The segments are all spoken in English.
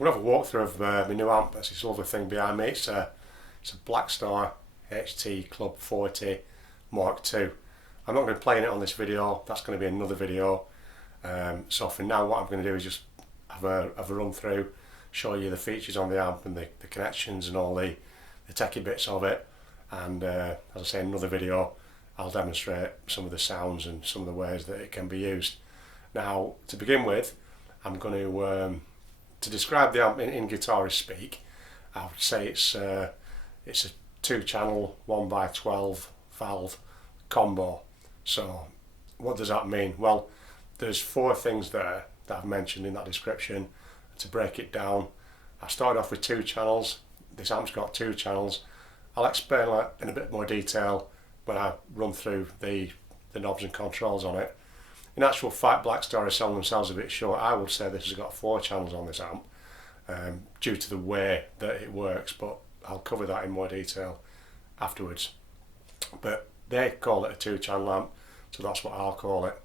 we'll have a walkthrough of my new amp. That's this lovely thing behind me. It's a BLACKSTAR HT CLUB 40 Mark II. I'm not going to be playing it on this video, that's going to be another video. So for now what I'm going to do is just have a run through, show you the features on the amp and the connections and all the techie bits of it. And as I say, in another video I'll demonstrate some of the sounds and some of the ways that it can be used. Now, to begin with, I'm going to describe the amp in guitarist speak. I would say it's a 2-channel 1x12 valve combo. So what does that mean? Well, there's 4 things there that I've mentioned in that description. To break it down, I started off with 2 channels. This amp's got 2 channels. I'll explain that in a bit more detail when I run through the knobs and controls on it. In actual fact, BLACKSTAR is selling themselves a bit short. I would say this has got 4 channels on this amp due to the way that it works, but I'll cover that in more detail afterwards. But they call it a 2-channel amp, so that's what I'll call it.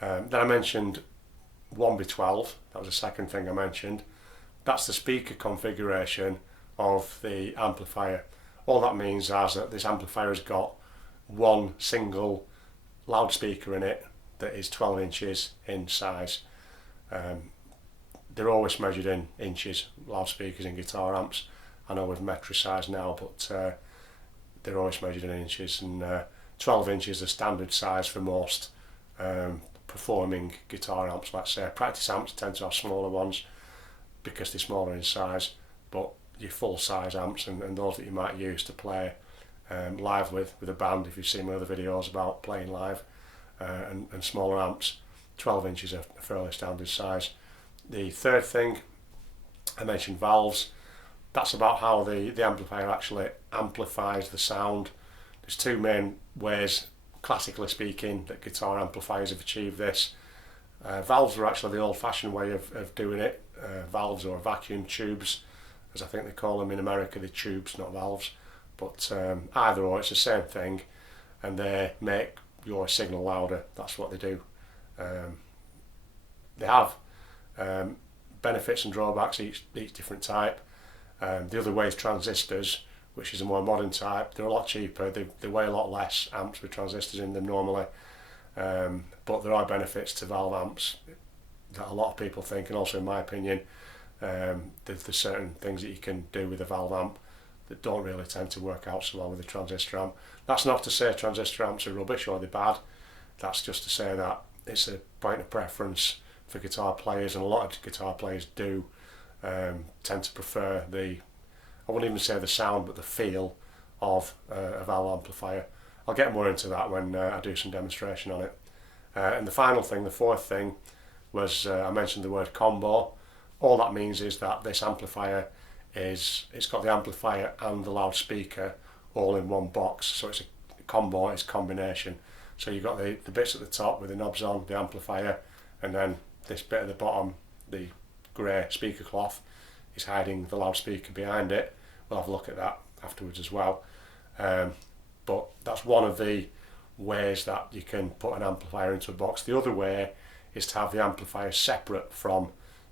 Then I mentioned 1x12, that was the second thing I mentioned. That's the speaker configuration of the amplifier. All that means is that this amplifier has got one single loudspeaker in it that is 12 inches in size. They're always measured in inches, loudspeakers in guitar amps. I know we've metricized now, but they're always measured in inches, and 12 inches is the standard size for most performing guitar amps, let's say. Practice amps tend to have smaller ones because they're smaller in size, but your full size amps and those that you might use to play live with a band, if you've seen my other videos about playing live, and smaller amps, 12 inches are a fairly standard size. The third thing I mentioned, valves. That's about how the amplifier actually amplifies the sound. There's 2 main ways, classically speaking, that guitar amplifiers have achieved this. Valves are actually the old-fashioned way of doing it. Valves or vacuum tubes, as I think they call them in America. They're tubes, not valves. But either or, it's the same thing, and they make your signal louder. That's what they do. They have benefits and drawbacks, each different type. The other way is transistors, which is a more modern type. They're a lot cheaper, they weigh a lot less, amps with transistors in them normally, but there are benefits to valve amps that a lot of people think, and also in my opinion there's certain things that you can do with a valve amp that don't really tend to work out so well with a transistor amp. That's not to say transistor amps are rubbish or they're bad, that's just to say that it's a point of preference for guitar players, and a lot of guitar players do tend to prefer I wouldn't even say the sound, but the feel of a valve amplifier. I'll get more into that when I do some demonstration on it. And the final thing, the fourth thing, was I mentioned the word combo. All that means is that this amplifier it's got the amplifier and the loudspeaker all in one box, so it's a combo, it's a combination. So you've got the bits at the top with the knobs on, the amplifier, and then this bit at the bottom, the grey speaker cloth, is hiding the loudspeaker behind it. We'll have a look at that afterwards as well. But that's one of the ways that you can put an amplifier into a box. The other way is to have the amplifier separate from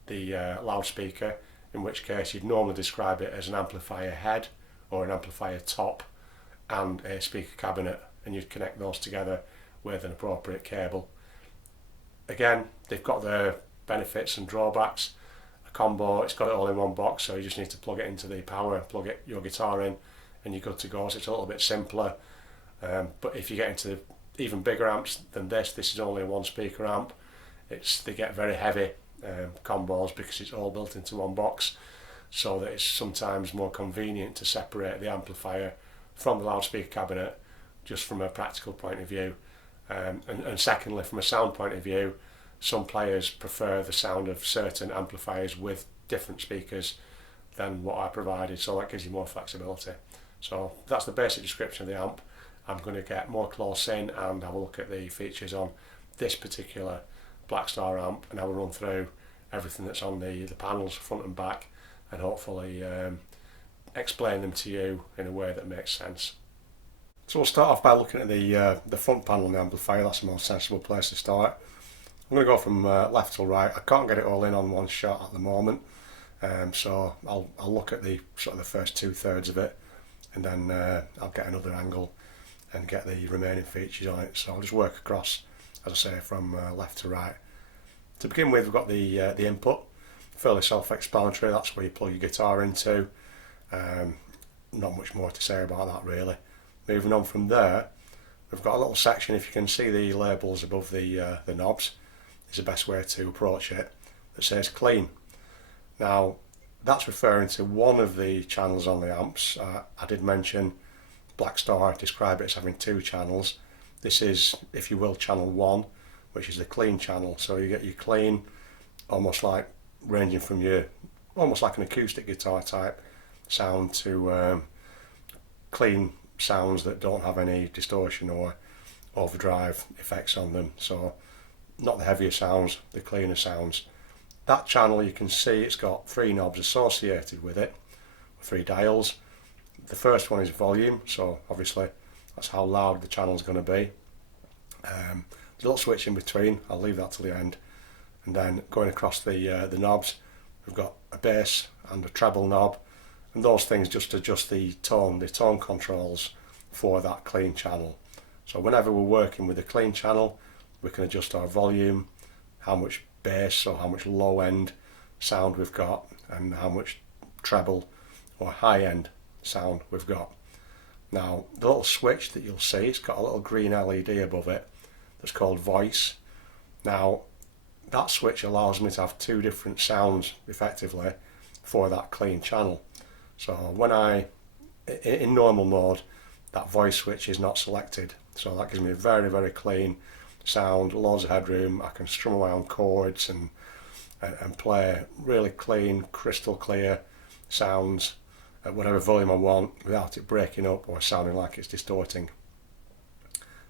the loudspeaker, in which case you'd normally describe it as an amplifier head or an amplifier top and a speaker cabinet, and you'd connect those together with an appropriate cable. Again, they've got their benefits and drawbacks. A combo, it's got it all in one box, so you just need to plug it into the power, plug your guitar in, and you're good to go. So it's a little bit simpler. But if you get into even bigger amps than this is only a 1-speaker amp. They get very heavy combos because it's all built into one box, so that it's sometimes more convenient to separate the amplifier from the loudspeaker cabinet, just from a practical point of view. And secondly, from a sound point of view, some players prefer the sound of certain amplifiers with different speakers than what I provided, so that gives you more flexibility. So that's the basic description of the amp. I'm going to get more close in and have a look at the features on this particular BLACKSTAR amp, and I will run through everything that's on the panels front and back, and hopefully explain them to you in a way that makes sense. So we'll start off by looking at the front panel on the amplifier. That's the most sensible place to start. I'm going to go from left to right. I can't get it all in on one shot at the moment, So I'll look at the sort of the first 2/3 of it, and then I'll get another angle and get the remaining features on it. So I'll just work across, as I say, from left to right. To begin with, we've got the input, fairly self-explanatory. That's where you plug your guitar into. Not much more to say about that really. Moving on from there, we've got a little section, if you can see the labels above the knobs, is the best way to approach it, that says clean. Now that's referring to one of the channels on the amps. I did mention BLACKSTAR describe it as having 2 channels. This is, if you will, channel 1, which is the clean channel. So you get your clean, almost like ranging from your, almost like an acoustic guitar type sound to clean sounds that don't have any distortion or overdrive effects on them. So not the heavier sounds, the cleaner sounds. That channel, you can see it's got 3 knobs associated with it, 3 dials. The first one is volume, so obviously that's how loud the channel is going to be. The little switch in between, I'll leave that till the end. And then going across the knobs, we've got a bass and a treble knob, and those things just adjust the tone controls for that clean channel. So whenever we're working with a clean channel, we can adjust our volume, how much bass or how much low end sound we've got, and how much treble or high end sound we've got. Now the little switch that you'll see, it's got a little green LED above it that's called voice. Now that switch allows me to have 2 different sounds effectively for that clean channel. So when in normal mode, that voice switch is not selected, so that gives me a very, very clean sound, loads of headroom. I can strum away on chords and play really clean, crystal clear sounds at whatever volume I want without it breaking up or sounding like it's distorting.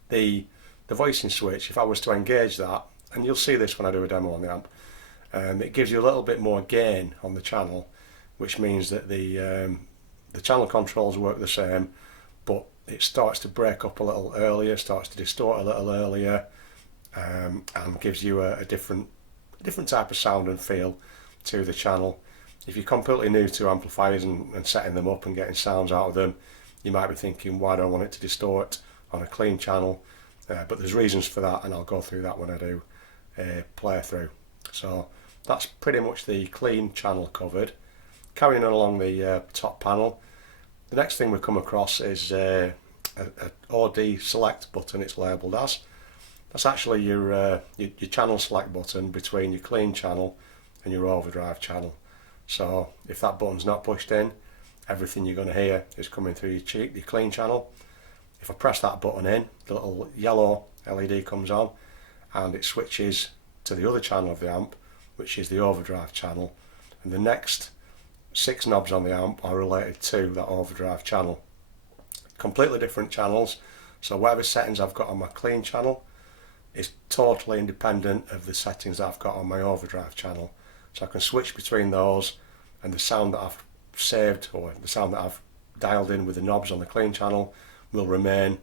The voicing switch, if I was to engage that, and you'll see this when I do a demo on the amp, it gives you a little bit more gain on the channel, which means that the channel controls work the same, but it starts to break up a little earlier, starts to distort a little earlier, and gives you a different type of sound and feel to the channel. If you're completely new to amplifiers and setting them up and getting sounds out of them, you might be thinking, why do I want it to distort on a clean channel? But there's reasons for that, and I'll go through that when I do a playthrough. So that's pretty much the clean channel covered. Carrying on along the top panel, the next thing we come across is a OD select button, it's labelled as. That's actually your channel select button between your clean channel and your overdrive channel. So if that button's not pushed in, everything you're going to hear is coming through your clean channel. If I press that button in, the little yellow LED comes on and it switches to the other channel of the amp, which is the overdrive channel, and the next 6 knobs on the amp are related to that overdrive channel. Completely different channels, so whatever settings I've got on my clean channel is totally independent of the settings that I've got on my overdrive channel. So I can switch between those, and the sound that I've saved or the sound that I've dialed in with the knobs on the clean channel will remain,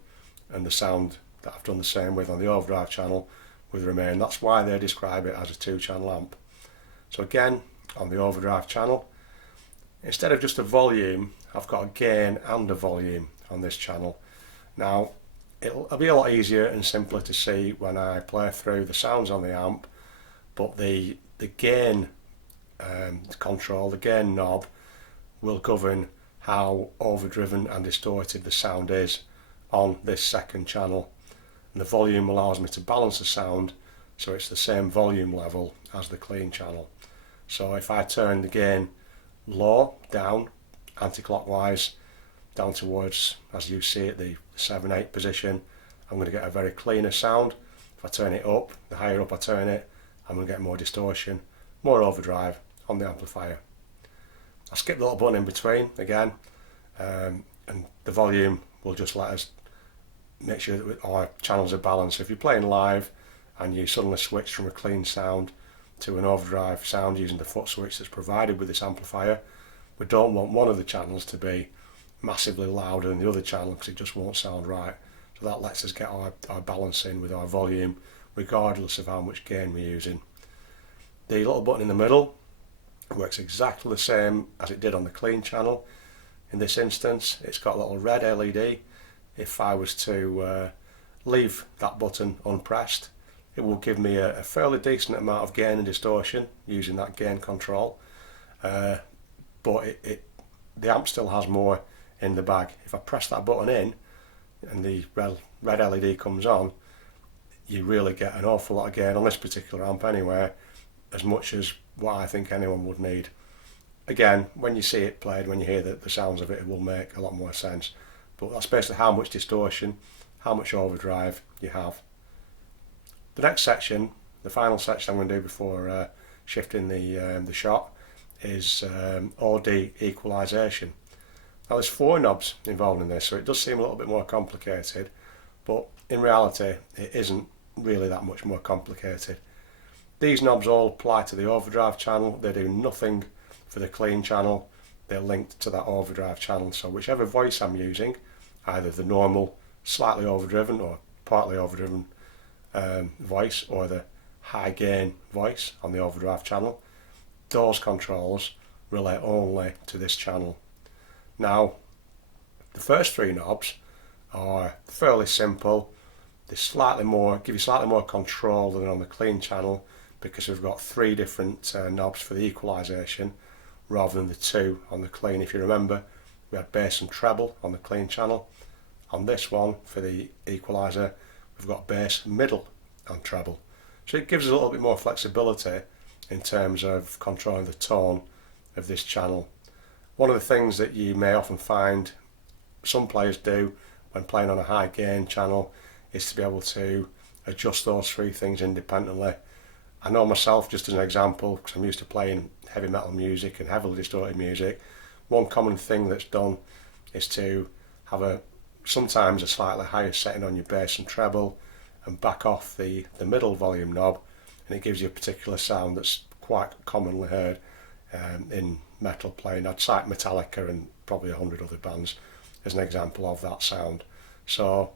and the sound that I've done the same with on the overdrive channel will remain. That's why they describe it as a 2-channel amp. So again, on the overdrive channel, instead of just a volume, I've got a gain and a volume on this channel. Now it'll be a lot easier and simpler to see when I play through the sounds on the amp, but the gain control, the gain knob, will govern how overdriven and distorted the sound is on this second channel, and the volume allows me to balance the sound so it's the same volume level as the clean channel. So if I turn the gain low, down, anti-clockwise, down towards, as you see it, the 7/8 position, I'm going to get a very cleaner sound. If I turn it up, the higher up I turn it, I'm going to get more distortion, more overdrive on the amplifier. I skip the little button in between again, and the volume will just let us make sure that our channels are balanced. So if you're playing live and you suddenly switch from a clean sound to an overdrive sound using the Footswitch that's provided with this amplifier, we don't want one of the channels to be massively louder than the other channel because it just won't sound right. So that lets us get our balance in with our volume regardless of how much gain we're using. The little button in the middle, It works exactly the same as it did on the clean channel. In this instance, it's got a little red LED. If I was to leave that button unpressed, it will give me a fairly decent amount of gain and distortion using that gain control. But the amp still has more in the bag. If I press that button in and the red LED comes on, you really get an awful lot of gain on this particular amp anyway, as much as what I think anyone would need. Again, when you see it played, when you hear the sounds of it, it will make a lot more sense. But that's basically how much distortion, how much overdrive you have. The next section, the final section I'm going to do before shifting the shot, is OD equalisation. Now there's 4 knobs involved in this, so it does seem a little bit more complicated, but in reality it isn't really that much more complicated. These knobs all apply to the overdrive channel. They do nothing for the clean channel. They're linked to that overdrive channel, so whichever voice I'm using, either the normal slightly overdriven or partly overdriven voice, or the high gain voice on the overdrive channel, those controls relate only to this channel. Now the first 3 knobs are fairly simple. They give you slightly more control than on the clean channel, because we've got 3 different knobs for the equalisation rather than the 2 on the clean. If you remember, we had bass and treble on the clean channel. On this one, for the equaliser, we've got bass, middle and treble. So it gives us a little bit more flexibility in terms of controlling the tone of this channel. One of the things that you may often find some players do when playing on a high gain channel is to be able to adjust those 3 things independently. I know myself, just as an example, because I'm used to playing heavy metal music and heavily distorted music, one common thing that's done is to have sometimes a slightly higher setting on your bass and treble and back off the middle volume knob, and it gives you a particular sound that's quite commonly heard in metal playing. I'd cite Metallica and probably 100 other bands as an example of that sound. So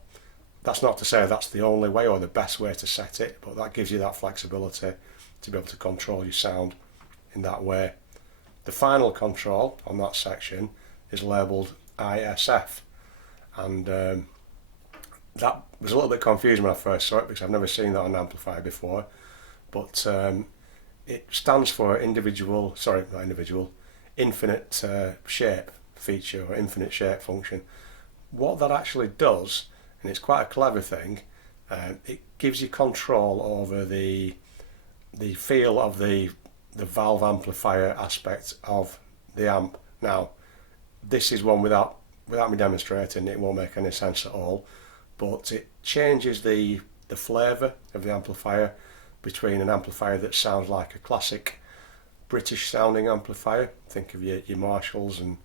that's not to say that's the only way or the best way to set it, but that gives you that flexibility to be able to control your sound in that way. The final control on that section is labelled ISF, and that was a little bit confusing when I first saw it, because I've never seen that on an amplifier before. But it stands for infinite shape feature, or infinite shape function. What that actually does, and it's quite a clever thing, it gives you control over the feel of the valve amplifier aspect of the amp. Now this is one without me demonstrating, it won't make any sense at all, but it changes the flavour of the amplifier between an amplifier that sounds like a classic British sounding amplifier. Think of your Marshalls and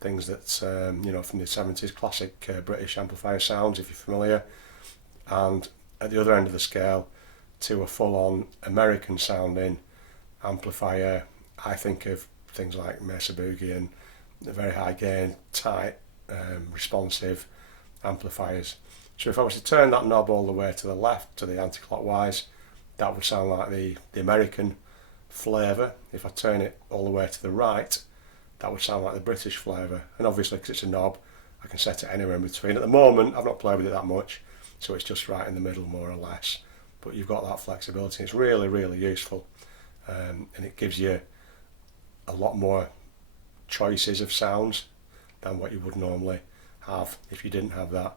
things that from the 70s, classic British amplifier sounds, if you're familiar, and at the other end of the scale to a full-on American sounding amplifier. I think of things like Mesa Boogie and the very high gain, tight, responsive amplifiers. So if I was to turn that knob all the way to the left, to the anti-clockwise, that would sound like the American flavour. If I turn it all the way to the right, that would sound like the British flavour. And obviously, because it's a knob, I can set it anywhere in between. At the moment, I've not played with it that much, so it's just right in the middle, more or less. But you've got that flexibility. It's really, really useful, and it gives you a lot more choices of sounds than what you would normally have if you didn't have that.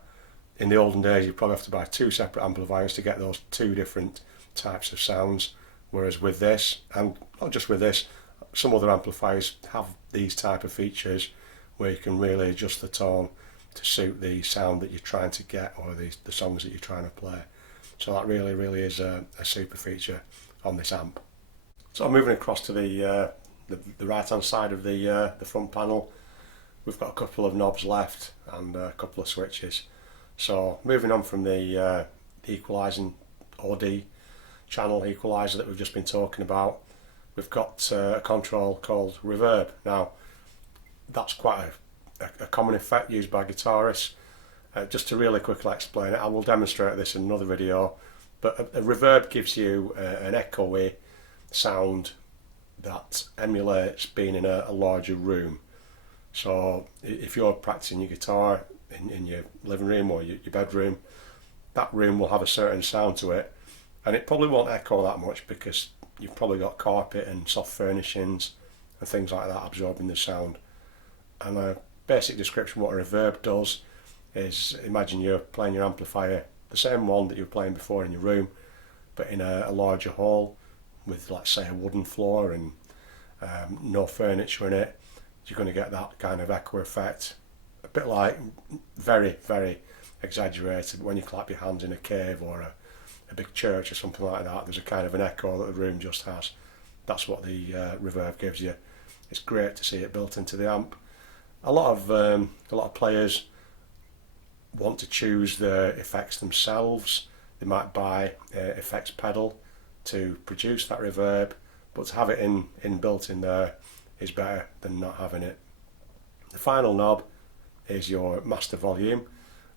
In the olden days, you'd probably have to buy 2 separate amplifiers to get those 2 different types of sounds, whereas with this, and not just with this, some other amplifiers have these type of features where you can really adjust the tone to suit the sound that you're trying to get, or the songs that you're trying to play. So that really, really is a super feature on this amp. So moving across to the right hand side of the front panel, we've got a couple of knobs left and a couple of switches. So moving on from the equalising OD channel equaliser that we've just been talking about, we've got a control called reverb. Now that's quite a common effect used by guitarists. Just to really quickly explain it, I will demonstrate this in another video, but a reverb gives you an echoey sound that emulates being in a larger room. So if you're practicing your guitar in your living room or your bedroom, that room will have a certain sound to it, and it probably won't echo that much because you've probably got carpet and soft furnishings and things like that absorbing the sound. And a basic description of what a reverb does is, imagine you're playing your amplifier, the same one that you were playing before in your room, but in a larger hall with, let's say, a wooden floor and no furniture in it. You're going to get that kind of echo effect, a bit like, very, very exaggerated, when you clap your hands in a cave or a big church or something like that. There's a kind of an echo that the room just has. That's what the reverb gives you. It's great to see it built into the amp. A lot of players want to choose the effects themselves. They might buy an effects pedal to produce that reverb, but to have it inbuilt in there is better than not having it. The final knob is your master volume.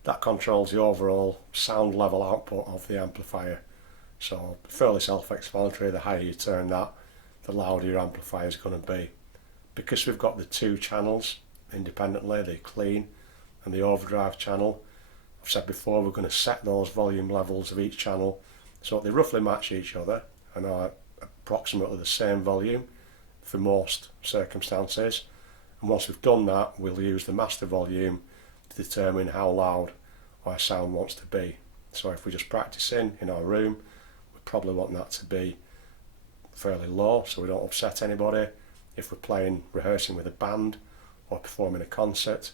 That controls the overall sound level output of the amplifier. So fairly self-explanatory, the higher you turn that, the louder your amplifier is going to be. Because we've got the two channels independently, the clean and the overdrive channel, I've said before, we're going to set those volume levels of each channel so they roughly match each other and are approximately the same volume for most circumstances. And once we've done that, we'll use the master volume to determine how loud our sound wants to be. So if we're just practicing in our room, we probably want that to be fairly low so we don't upset anybody. If we're rehearsing with a band or performing a concert,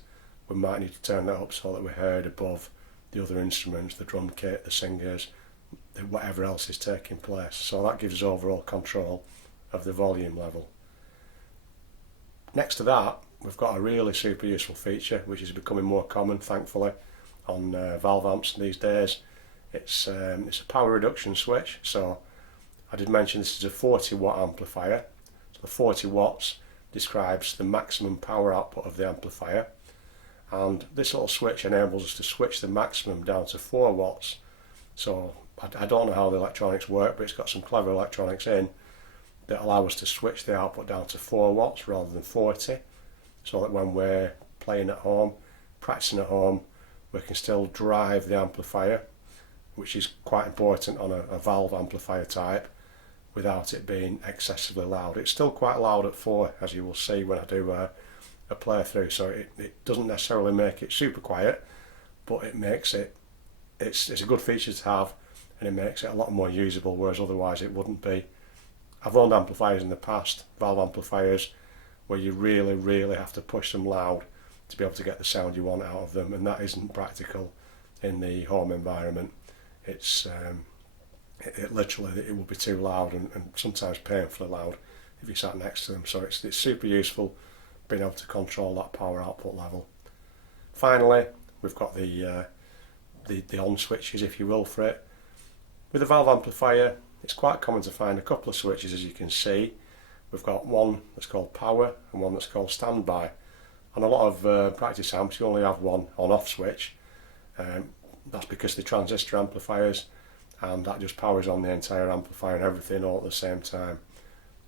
we might need to turn that up so that we're heard above the other instruments, the drum kit, the singers, whatever else is taking place. So that gives us overall control of the volume level. Next to that, we've got a really super useful feature which is becoming more common, thankfully, on valve amps these days. It's a power reduction switch. So I did mention this is a 40 watt amplifier. So the 40 watts describes the maximum power output of the amplifier, and this little switch enables us to switch the maximum down to 4 watts. So I don't know how the electronics work, but it's got some clever electronics in that allow us to switch the output down to 4 watts rather than 40, so that when we're playing at home, practicing at home, we can still drive the amplifier, which is quite important on a valve amplifier type, without it being excessively loud. It's still quite loud at 4, as you will see when I do a playthrough, so it doesn't necessarily make it super quiet, but it makes it's a good feature to have, and it makes it a lot more usable, whereas otherwise it wouldn't be. I've owned amplifiers in the past, valve amplifiers, where you really, really have to push them loud to be able to get the sound you want out of them, and that isn't practical in the home environment. It's it literally, it will be too loud and sometimes painfully loud if you sat next to them. So it's super useful being able to control that power output level. Finally, we've got the on switches, if you will, for it. With a valve amplifier, it's quite common to find a couple of switches, as you can see. We've got one that's called power and one that's called standby. On a lot of practice amps, you only have one on-off switch. That's because they're transistor amplifiers, and that just powers on the entire amplifier and everything all at the same time.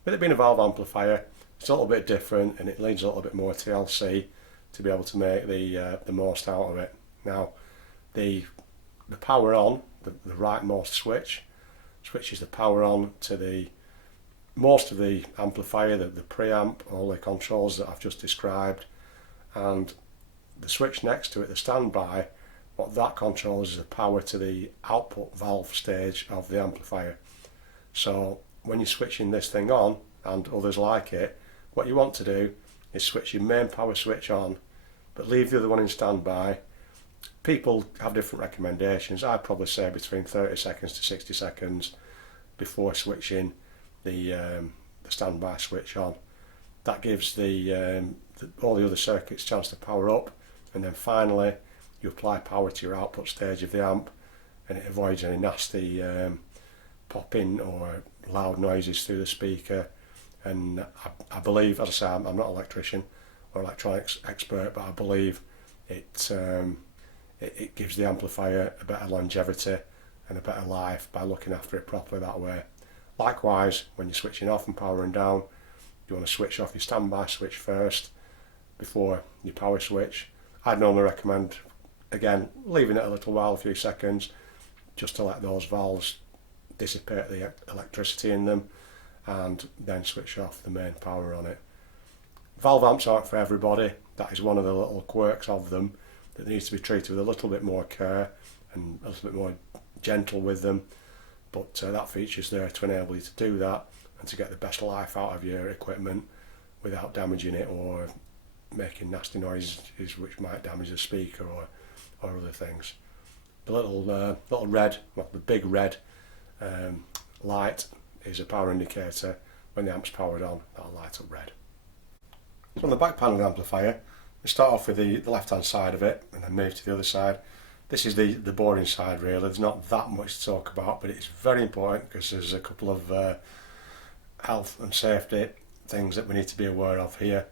With it being a valve amplifier, it's a little bit different, and it needs a little bit more TLC to be able to make the most out of it. Now, the power on, the rightmost switch, switches the power on to the most of the amplifier, the preamp, all the controls that I've just described, and the switch next to it, the standby, what that controls is the power to the output valve stage of the amplifier. So when you're switching this thing on, and others like it, what you want to do is switch your main power switch on, but leave the other one in standby. People have different recommendations. I'd probably say between 30 seconds to 60 seconds before switching the standby switch on. That gives all the other circuits a chance to power up, and then finally you apply power to your output stage of the amp, and it avoids any nasty popping or loud noises through the speaker. And I believe, as I say, I'm not an electrician or electronics expert, but I believe it gives the amplifier a better longevity and a better life by looking after it properly that way. Likewise, when you're switching off and powering down, you want to switch off your standby switch first before your power switch. I'd normally recommend, again, leaving it a little while, a few seconds, just to let those valves dissipate the electricity in them, and then switch off the main power on it. Valve amps aren't for everybody. That is one of the little quirks of them, that needs to be treated with a little bit more care and a little bit more gentle with them, but that feature's there to enable you to do that and to get the best life out of your equipment without damaging it or making nasty noises which might damage the speaker or other things. The little red, well, the big red light is a power indicator. When the amp's powered on, that'll light up red. So on the back panel of the amplifier, we start off with the left hand side of it and then move to the other side. This is the boring side really. There's not that much to talk about, but it's very important because there's a couple of health and safety things that we need to be aware of here,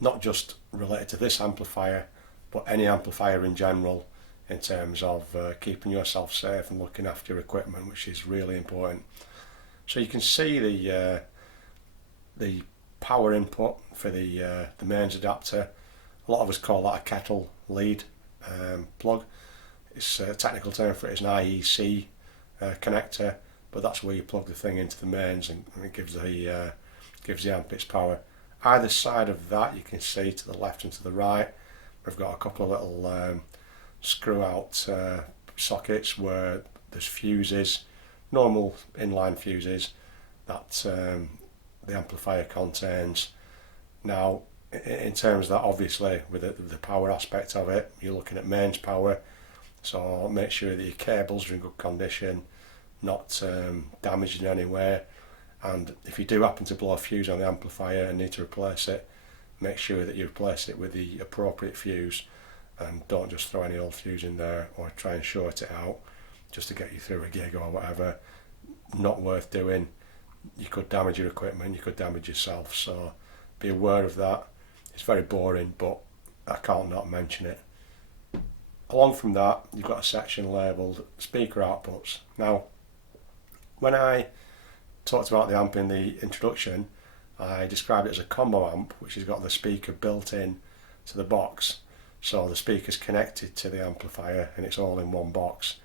not just related to this amplifier but any amplifier in general, in terms of keeping yourself safe and looking after your equipment, which is really important. So you can see the power input for the mains adapter. A lot of us call that a kettle lead plug. It's a technical term for it is an IEC connector, but that's where you plug the thing into the mains and it gives the amp its power. Either side of that, you can see to the left and to the right, we've got a couple of little screw out sockets where there's fuses, normal inline fuses that the amplifier contains. Now in terms of that, obviously with the power aspect of it, you're looking at mains power, so make sure that your cables are in good condition, not damaged in any way, and if you do happen to blow a fuse on the amplifier and need to replace it, make sure that you replace it with the appropriate fuse and don't just throw any old fuse in there or try and short it out just to get you through a gig or whatever. Not worth doing. You could damage your equipment, you could damage yourself, so be aware of that. It's very boring, but I can't not mention it. Along from that, you've got a section labelled speaker outputs. Now, when I talked about the amp in the introduction, I described it as a combo amp, which has got the speaker built in to the box. So the speaker's connected to the amplifier and it's all in one box.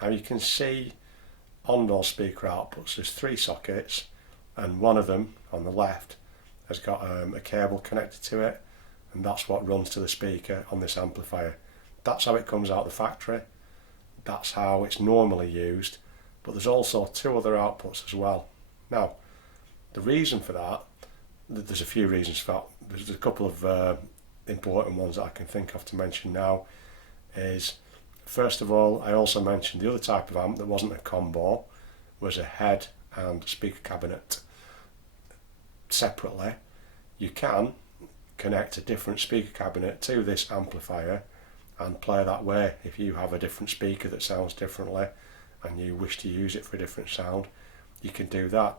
Now you can see on those speaker outputs there's 3 sockets, and one of them on the left has got a cable connected to it, and that's what runs to the speaker on this amplifier. That's how it comes out of the factory. That's how it's normally used, but there's also 2 other outputs as well. Now the reason for that, there's a few reasons for that. There's a couple of important ones that I can think of to mention now. Is first of all, I also mentioned the other type of amp that wasn't a combo was a head and speaker cabinet. Separately, you can connect a different speaker cabinet to this amplifier and play that way. If you have a different speaker that sounds differently and you wish to use it for a different sound, you can do that.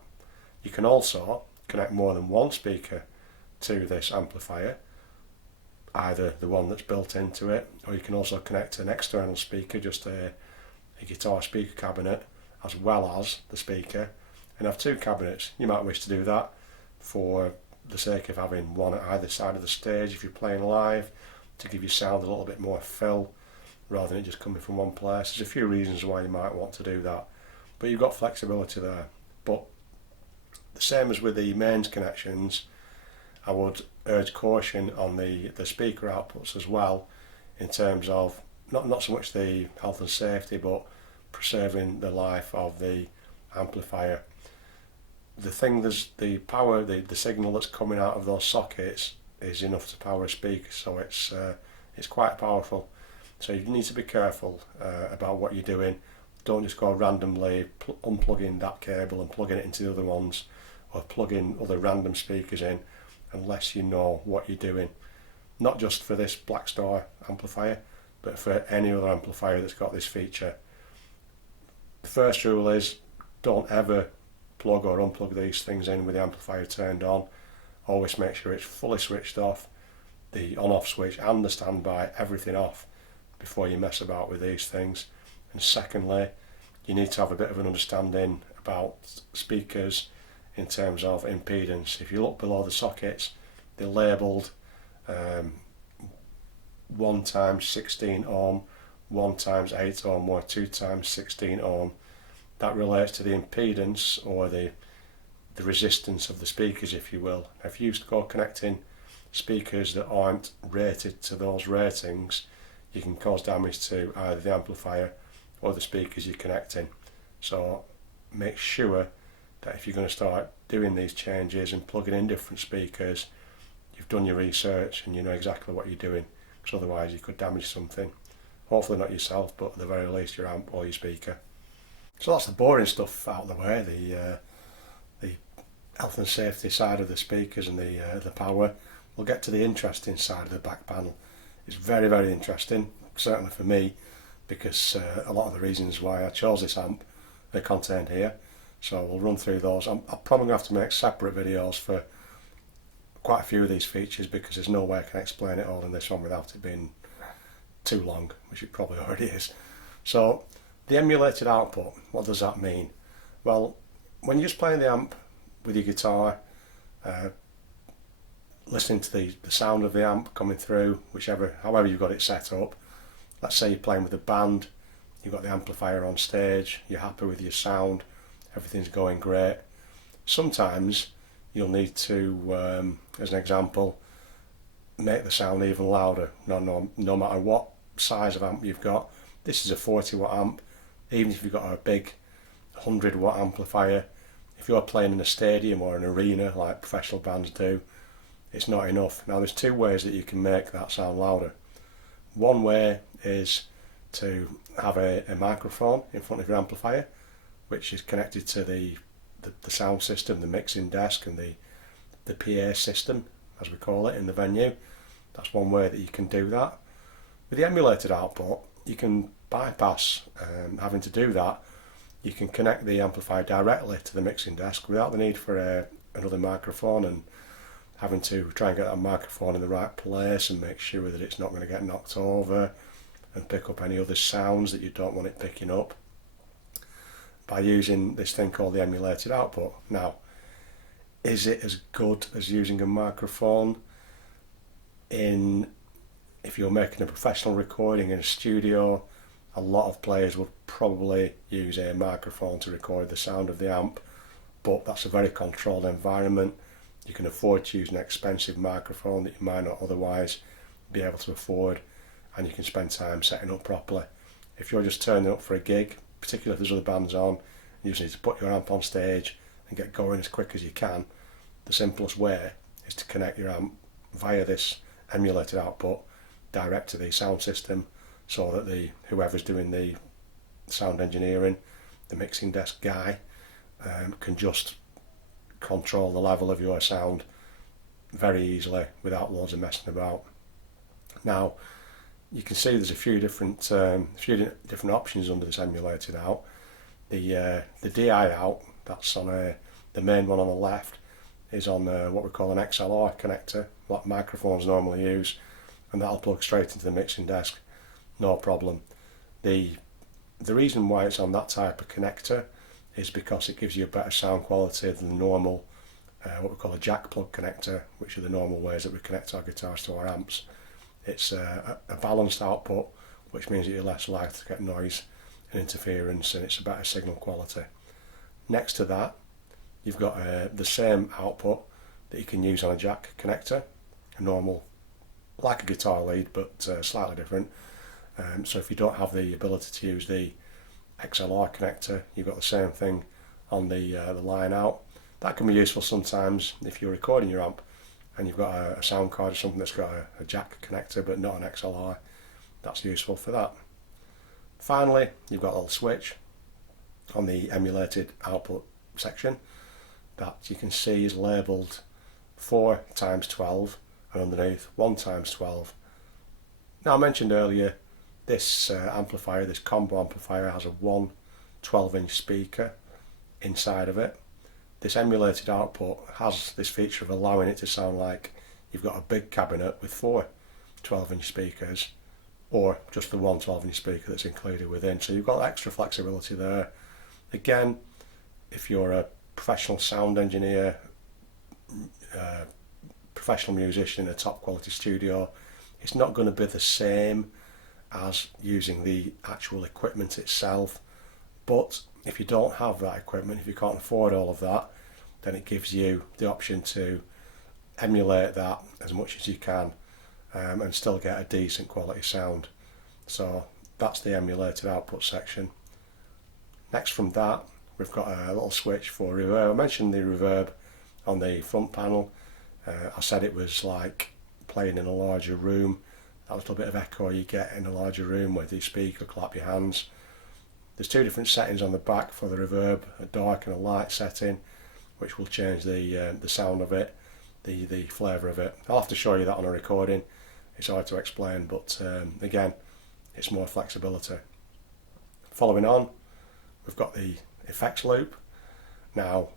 You can also connect more than one speaker to this amplifier, either the one that's built into it, or you can also connect an external speaker, just a guitar speaker cabinet, as well as the speaker, and have 2 cabinets. You might wish to do that for the sake of having one at either side of the stage if you're playing live, to give your sound a little bit more fill rather than it just coming from one place. There's a few reasons why you might want to do that, but you've got flexibility there. But the same as with the mains connections, I would urge caution on the speaker outputs as well, in terms of not so much the health and safety, but preserving the life of the amplifier. The power, the signal that's coming out of those sockets is enough to power a speaker, so it's quite powerful. So you need to be careful about what you're doing. Don't just go randomly unplugging that cable and plugging it into the other ones, or plugging other random speakers in, unless you know what you're doing. Not just for this BLACKSTAR amplifier, but for any other amplifier that's got this feature. The first rule is don't ever plug or unplug these things in with the amplifier turned on. Always make sure it's fully switched off, the on-off switch and the standby, everything off, before you mess about with these things. And secondly, you need to have a bit of an understanding about speakers in terms of impedance. If you look below the sockets, they're labelled 1 times 16 ohm, 1 times 8 ohm, or 2 times 16 ohm. That relates to the impedance, or the resistance of the speakers, if you will. If you go connecting speakers that aren't rated to those ratings, you can cause damage to either the amplifier or the speakers you're connecting. So make sure that if you're going to start doing these changes and plugging in different speakers, you've done your research and you know exactly what you're doing, because otherwise you could damage something. Hopefully not yourself, but at the very least your amp or your speaker. So that's the boring stuff out of the way, the health and safety side of the speakers and the power. We'll get to the interesting side of the back panel. It's very, very interesting, certainly for me, because a lot of the reasons why I chose this amp are contained here. So we'll run through those. I'm probably going to have to make separate videos for quite a few of these features, because there's no way I can explain it all in this one without it being too long, which it probably already is. So the emulated output, what does that mean? Well, when you're just playing the amp with your guitar, listening to the sound of the amp coming through, however you've got it set up. Let's say you're playing with a band, you've got the amplifier on stage, you're happy with your sound, everything's going great. Sometimes you'll need to, as an example, make the sound even louder, no matter what size of amp you've got. This is a 40 watt amp. Even if you've got a big 100 watt amplifier, if you're playing in a stadium or an arena like professional bands do, it's not enough. Now there's two ways that you can make that sound louder. One way is to have a microphone in front of your amplifier, which is connected to the sound system, the mixing desk, and the PA system, as we call it in the venue. That's one way that you can do that. With the emulated output, you can bypass having to do that. You can connect the amplifier directly to the mixing desk without the need for another microphone and having to try and get that microphone in the right place and make sure that it's not going to get knocked over and pick up any other sounds that you don't want it picking up, by using this thing called the emulated output. Now, is it as good as using a microphone if you're making a professional recording in a studio? A lot of players would probably use a microphone to record the sound of the amp, but that's a very controlled environment. You can afford to use an expensive microphone that you might not otherwise be able to afford, and you can spend time setting up properly. If you're just turning up for a gig, particularly if there's other bands on, you just need to put your amp on stage and get going as quick as you can, the simplest way is to connect your amp via this emulated output direct to the sound system, so that whoever's doing the sound engineering, the mixing desk guy, can just control the level of your sound very easily without loads of messing about. Now you can see there's a few different options under this emulated out. The DI out, that's on the main one on the left, is on what we call an XLR connector, what microphones normally use, and that'll plug straight into the mixing desk, no problem. The reason why it's on that type of connector is because it gives you a better sound quality than the normal, what we call a jack plug connector, which are the normal ways that we connect our guitars to our amps. It's a balanced output, which means that you're less likely to get noise and interference, and it's a better signal quality. Next to that, you've got the same output that you can use on a jack connector, a normal, like a guitar lead, but slightly different. So if you don't have the ability to use the XLR connector, you've got the same thing on the line out. That can be useful sometimes if you're recording your amp and you've got a sound card or something that's got a jack connector but not an XLR. That's useful for that. Finally, you've got a little switch on the emulated output section that you can see is labelled 4 times 12 and underneath 1 times 12. Now, I mentioned earlier, this amplifier, this combo amplifier, has a 1 12-inch speaker inside of it. This emulated output has this feature of allowing it to sound like you've got a big cabinet with 4 12-inch speakers, or just the 1 12-inch speaker that's included within. So you've got extra flexibility there. Again, if you're a professional sound engineer, professional musician in a top quality studio, it's not going to be the same as using the actual equipment itself. But if you don't have that equipment, if you can't afford all of that, then it gives you the option to emulate that as much as you can, and still get a decent quality sound. So that's the emulated output section. Next from that, we've got a little switch for reverb. I mentioned the reverb on the front panel. I said it was like playing in a larger room. That little bit of echo you get in a larger room where you speak or clap your hands. There's two different settings on the back for the reverb, a dark and a light setting, which will change the sound of it, the flavour of it. I'll have to show you that on a recording. It's hard to explain, but again, it's more flexibility. Following on, we've got the effects loop. Now,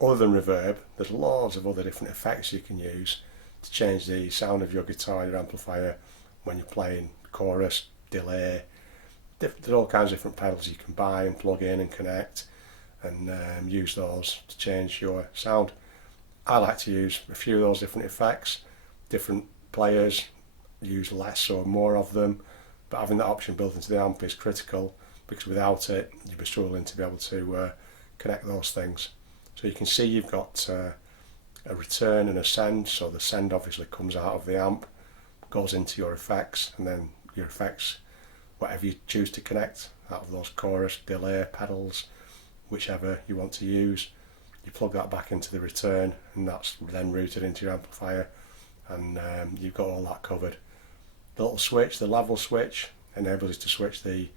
other than reverb, there's loads of other different effects you can use to change the sound of your guitar, your amplifier, when you're playing chorus, delay. There's all kinds of different pedals you can buy and plug in and connect, and use those to change your sound. I like to use a few of those different effects. Different players use less or more of them, but having that option built into the amp is critical, because without it you'd be struggling to be able to connect those things. So you can see you've got a return and a send. So the send obviously comes out of the amp, goes into your effects, and then your effects, whatever you choose to connect out of those chorus, delay, pedals, whichever you want to use, you plug that back into the return, and that's then routed into your amplifier, and you've got all that covered. The little switch, the level switch, enables you to switch the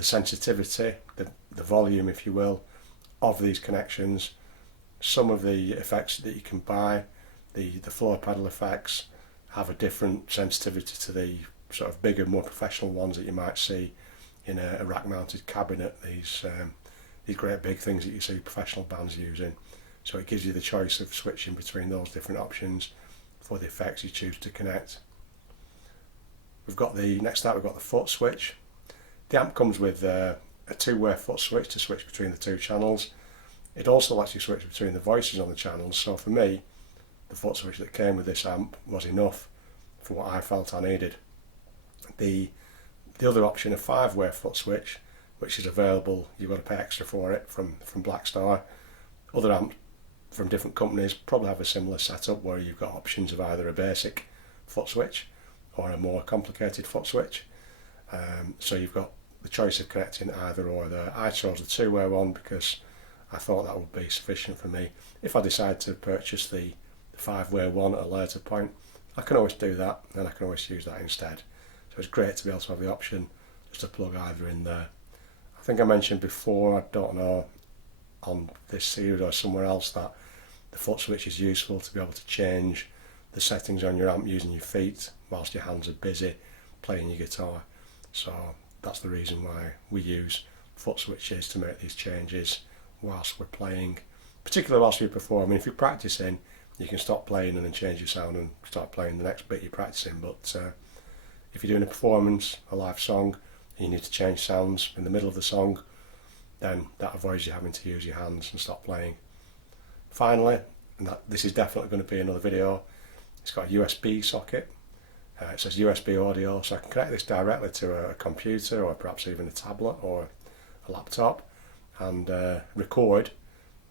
sensitivity, the volume, if you will, of these connections. Some of the effects that you can buy, the floor pedal effects, have a different sensitivity to the sort of bigger, more professional ones that you might see in a rack-mounted cabinet. These great big things that you see professional bands using. So it gives you the choice of switching between those different options for the effects you choose to connect. Next up we've got the Footswitch. The amp comes with a two-way foot switch to switch between the two channels. It also lets you switch between the voices on the channels. So for me, the foot switch that came with this amp was enough for what I felt I needed. The other option, a five-way foot switch, which is available, you've got to pay extra for it from BLACKSTAR. Other amps from different companies probably have a similar setup where you've got options of either a basic foot switch or a more complicated foot switch. So you've got the choice of connecting either or there. I chose the two-way one because I thought that would be sufficient for me. If I decide to purchase the five-way one at a later point, I can always do that, and I can always use that instead. So it's great to be able to have the option just to plug either in there. I think I mentioned before, I don't know, on this series or somewhere else, that the foot switch is useful to be able to change the settings on your amp using your feet whilst your hands are busy playing your guitar. So that's the reason why we use foot switches, to make these changes whilst we're playing, particularly whilst we perform. I mean, if you're practicing, you can stop playing and then change your sound and start playing the next bit you're practicing. But if you're doing a performance, a live song, and you need to change sounds in the middle of the song, then that avoids you having to use your hands and stop playing. Finally, and this is definitely going to be another video, it's got a USB socket. It says USB audio, so I can connect this directly to a computer or perhaps even a tablet or a laptop, and record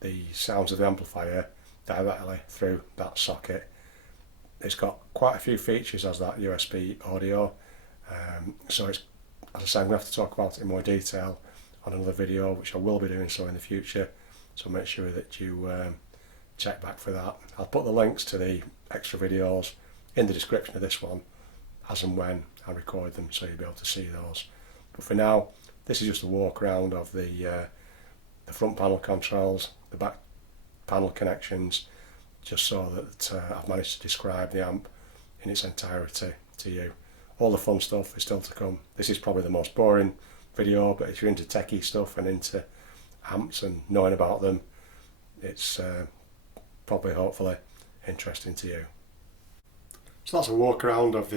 the sounds of the amplifier directly through that socket. It's got quite a few features as that USB audio, so it's, as I said, I'm going to have to talk about it in more detail on another video, which I will be doing so in the future, so make sure that you check back for that. I'll put the links to the extra videos in the description of this one as and when I record them, so you'll be able to see those. But for now, this is just a walk around of the front panel controls, the back panel connections, just so that I've managed to describe the amp in its entirety to you. All the fun stuff is still to come. This is probably the most boring video, but if you're into techie stuff and into amps and knowing about them, it's probably, hopefully, interesting to you. So that's a walk around of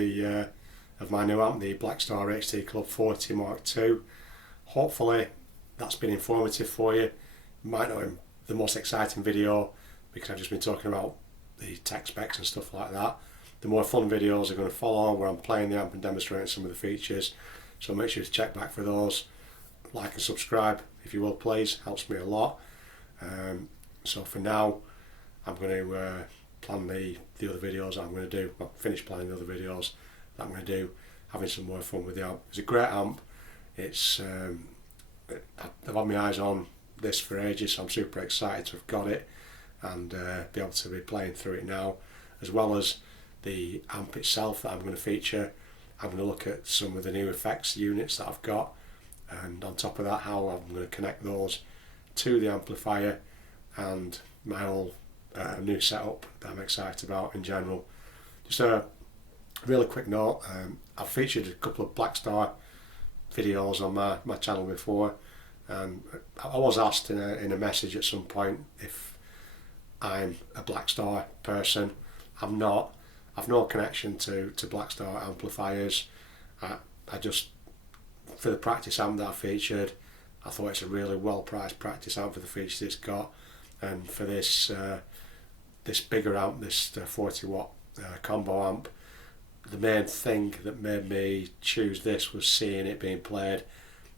my new amp, the BLACKSTAR HT CLUB 40 Mark II. Hopefully that's been informative for you. You might not have the most exciting video, because I've just been talking about the tech specs and stuff like that. The more fun videos are going to follow, where I'm playing the amp and demonstrating some of the features. So make sure to check back for those. Like and subscribe if you will, please. Helps me a lot. So for now, I'm going to plan the other videos I'm going to do. Well, finish planning the other videos that I'm going to do. Having some more fun with the amp. It's a great amp. It's I've had my eyes on this for ages, so I'm super excited to have got it and be able to be playing through it now, as well as the amp itself that I'm going to feature. I'm going to look at some of the new effects units that I've got, and on top of that, how I'm going to connect those to the amplifier and my whole new setup that I'm excited about in general. Just a really quick note, I've featured a couple of BLACKSTAR videos on my channel before, and I was asked in a message at some point if I'm a BLACKSTAR person. I'm not. I've no connection to BLACKSTAR amplifiers. I just, for the practice amp that I featured, I thought it's a really well priced practice amp for the features it's got, and for this this bigger amp, this 40 watt combo amp, the main thing that made me choose this was seeing it being played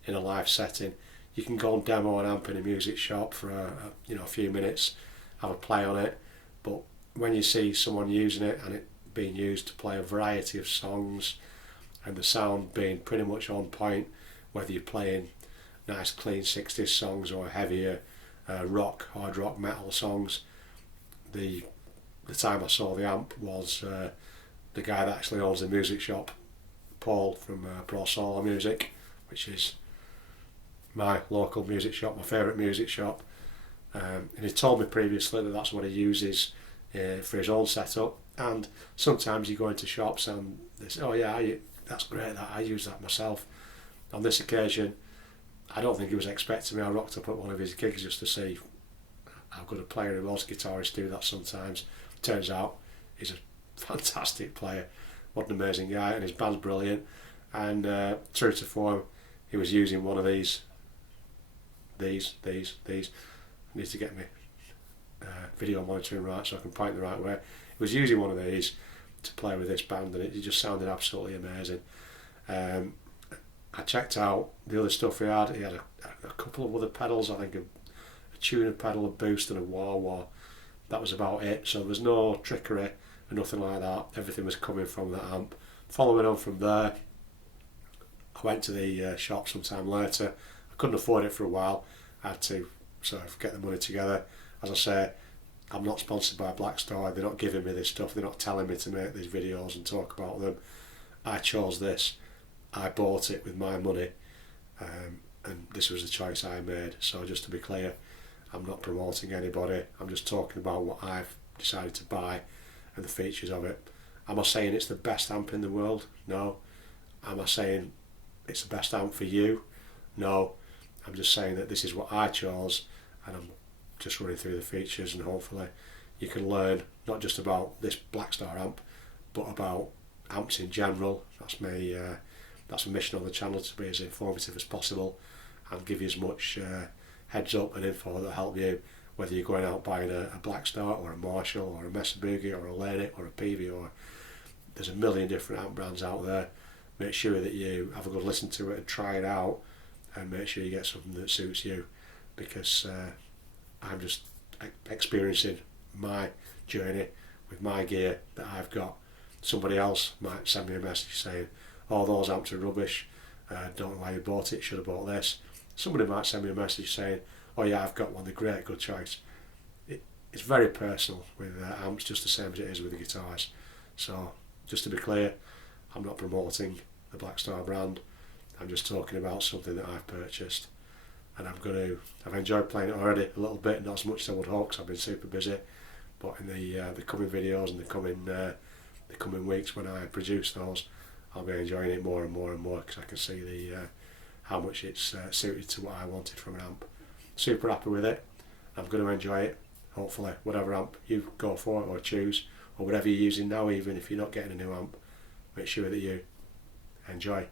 in a live setting. You can go and demo an amp in a music shop for a few minutes, have a play on it, but when you see someone using it and it being used to play a variety of songs and the sound being pretty much on point, whether you're playing nice clean 60s songs or heavier rock, hard rock, metal songs, the time I saw the amp was the guy that actually owns the music shop, Paul from Pro Solo Music, which is my local music shop, my favourite music shop, and he told me previously that that's what he uses for his own setup. And sometimes you go into shops and they say, oh yeah, that's great, I use that myself. On this occasion, I don't think he was expecting me. I rocked up at one of his gigs just to see how good a player he was. Guitarists do that sometimes. Turns out he's a fantastic player. What an amazing guy, and his band's brilliant. And true to form, he was using one of these. I need to get my video monitoring right so I can point the right way. He was using one of these to play with this band, and it just sounded absolutely amazing. I checked out the other stuff he had. He had a couple of other pedals, I think a tuner pedal, a boost and a wah-wah. That was about it, so there was no trickery and nothing like that. Everything was coming from that amp. Following on from there, I went to the shop sometime later. I couldn't afford it for a while. I had to sort of get the money together. As I say, I'm not sponsored by BLACKSTAR. They're not giving me this stuff. They're not telling me to make these videos and talk about them. I chose this. I bought it with my money, and this was the choice I made. So just to be clear, I'm not promoting anybody. I'm just talking about what I've decided to buy and the features of it. Am I saying it's the best amp in the world? No. Am I saying it's the best amp for you? No. I'm just saying that this is what I chose, and I'm just running through the features, and hopefully you can learn not just about this BLACKSTAR amp, but about amps in general. That's me. That's a mission on the channel, to be as informative as possible and give you as much heads up and info that'll help you, whether you're going out buying a BLACKSTAR or a Marshall or a Mesa Boogie or a Laney or a Peavey, or there's a million different amp brands out there. Make sure that you have a good listen to it and try it out, and make sure you get something that suits you, because I'm just experiencing my journey with my gear that I've got. Somebody else might send me a message saying, oh, those amps are rubbish, don't know why you bought it, should have bought this. Somebody might send me a message saying, oh yeah, I've got one, they're great, good choice. It's very personal with amps, just the same as it is with the guitars. So just to be clear, I'm not promoting the BLACKSTAR brand. I'm just talking about something that I've purchased, and I've enjoyed playing it already a little bit, not as much as I would hope because I've been super busy, but in the coming videos and the coming weeks when I produce those, I'll be enjoying it more and more and more, because I can see how much it's suited to what I wanted from an amp. Super happy with it. I'm going to enjoy it, hopefully. Whatever amp you go for or choose, or whatever you're using now, even if you're not getting a new amp, make sure that you enjoy.